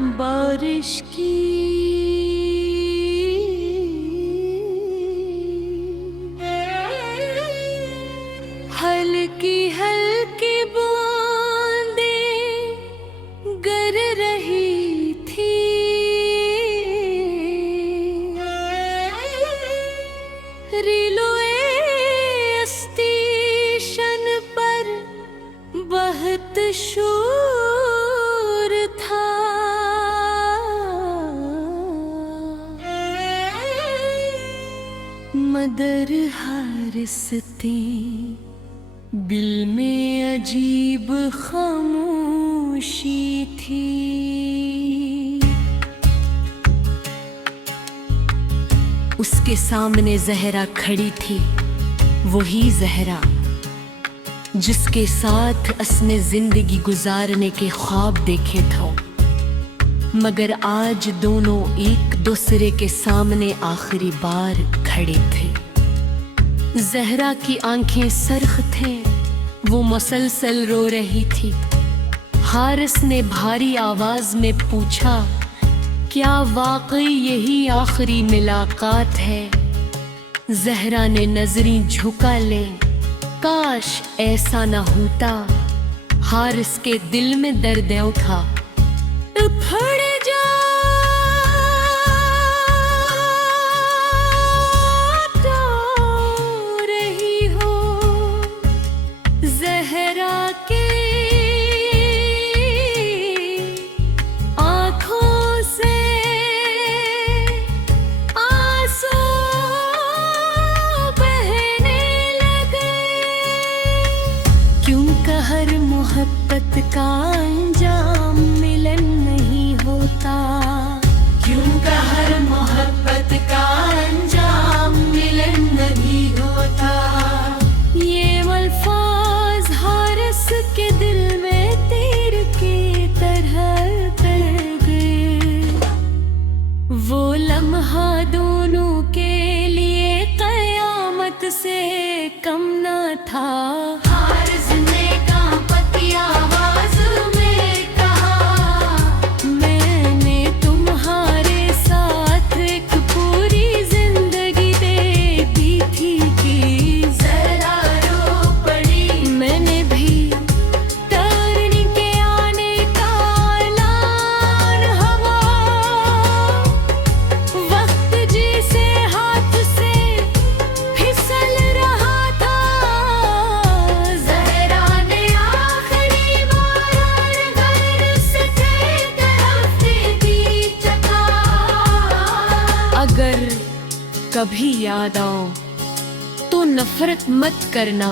बारिश की हल्की हल्की बूंदें गर रही थी। रिलोए स्टेशन पर बहुत शोर था। मदर हारिसते दिल में अजीब खामोशी थी। उसके सामने जहरा खड़ी थी, वही जहरा जिसके साथ उसने जिंदगी गुजारने के ख्वाब देखे थे। मगर आज दोनों एक दूसरे के सामने आखिरी बार खड़े थे। जहरा की आंखें सरख थे, वो मुसलसल रो रही थी। हारिस ने भारी आवाज में पूछा, क्या वाकई यही आखिरी मुलाकात है? जहरा ने नजरें झुका ले, काश ऐसा न होता। हारिस के दिल में दर्द उठा। उफड़ जा तो रही हो जहरा के आँखों से आंसू बहने लगे। क्यों कहर मोहब्बत का अंजाम मिलन नहीं होता? क्यों कहर मोहब्बत का अंजाम मिलन नहीं होता? ये अल्फाज हारिस के दिल में तीर की तरह कर गए। वो लम्हा दोनों के लिए कयामत से कम न था। हारिस ने कांपती आवाज में कहा, मैंने तुम्हारे साथ एक पूरी जिंदगी दे दी थी कि जरा रो पड़ी। मैंने भी टर्न के आने का ऐलान हवा वक्त जिसे हाथ से फिसल रहा था। जहरा ने आखिरी बार घर से तरफ दी चका। अगर कभी याद आओ तो नफरत मत करना।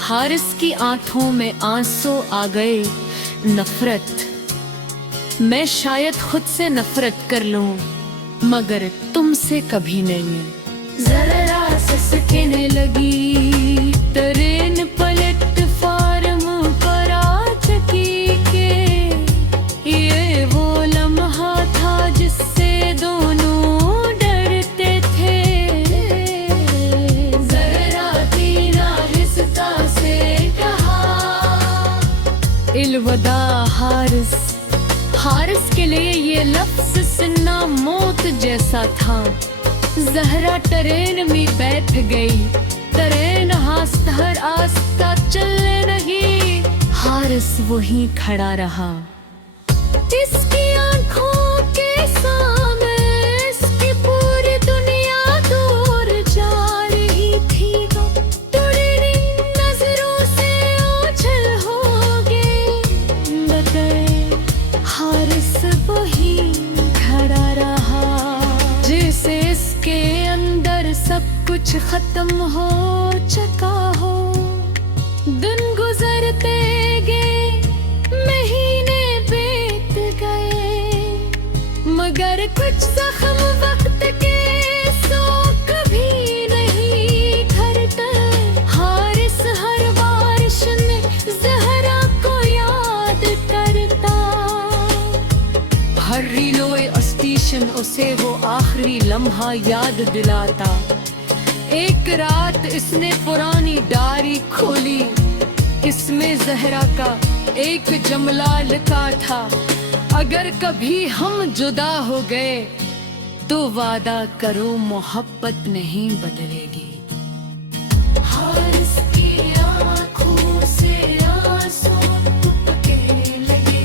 हारिस की आंखों में आंसू आ गए। नफरत? मैं शायद खुद से नफरत कर लूं, मगर तुमसे कभी नहीं। जरा सिसकने लगी ट्रेन प्लेटफार्म पर आ चकी के। ये वो लम्हा था जिससे दोनों डरते थे। जरा तीना हिस्सा से कहा, इलवदा हारिस। हारिस के लिए ये लफ्ज सुनना मौत जैसा था। जहरा ट्रेन में बैठ गई। ट्रेन हर आस्ता चलने लगी। हारिस वहीं खड़ा रहा। इसकी आंखों के सामने इसकी पूरी दुनिया दूर जा रही थी। टुड़ी नजरों से ओझल हो गए। हारिस वहीं खड़ा रहा, जैसे इसके अंदर सब कुछ खत्म हो चुका हो। दिन गुजरते गए, महीने बीत गए, मगर कुछ जख्म वक्त के सो कभी नहीं भरते। हारिस हर बारिश में जहरा को याद करता। हर रिलोए स्टेशन उसे वो आखिरी लम्हा याद दिलाता। एक रात इसने पुरानी डायरी खोली, इसमें जहरा का एक जुमला लिखा था। अगर कभी हम जुदा हो गए तो वादा करो मोहब्बत नहीं बदलेगी। हारिस की आँखों से आंसू टपकने लगे।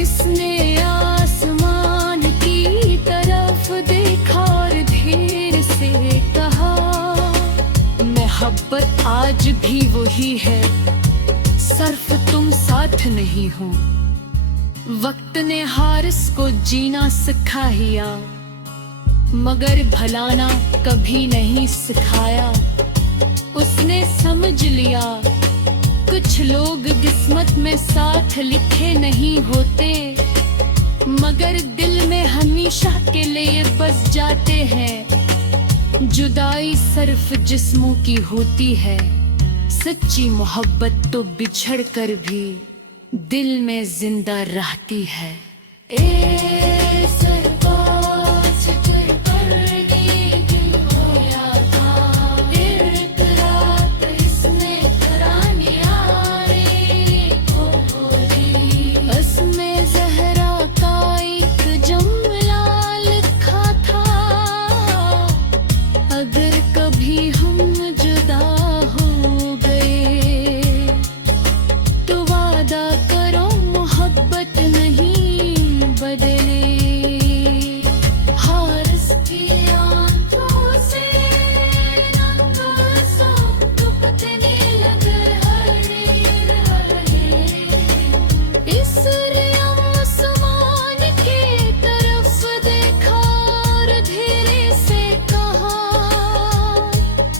इसने आसमान की तरफ देखा और धीरे से कहा, मोहब्बत आज भी वही है, सिर्फ तुम साथ नहीं हो। वक्त ने हारिस को जीना सिखाया, मगर भलाना कभी नहीं सिखाया। उसने समझ लिया कुछ लोग किस्मत में साथ लिखे नहीं होते, मगर दिल में हमेशा के लिए बस जाते हैं। जुदाई सिर्फ जिस्मों की होती है, सच्ची मोहब्बत तो बिछड़ कर भी दिल में जिंदा रहती है।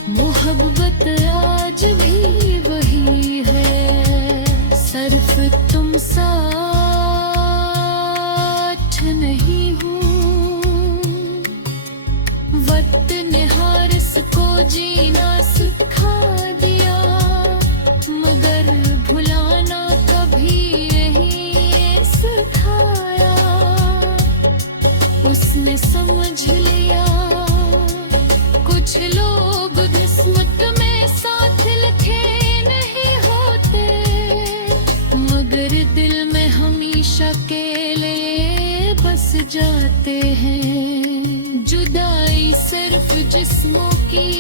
मोहब्बत आज भी वही है, सिर्फ तुम साथ नहीं हो। वक्त ने हारिस को जीना सिखा दिया, मगर भुलाना कभी नहीं सिखाया। उसने समझ लिया कुछ लोग किस्मत में साथ लिखे नहीं होते, मगर दिल में हमेशा के लिए बस जाते हैं। जुदाई सिर्फ जिस्मों की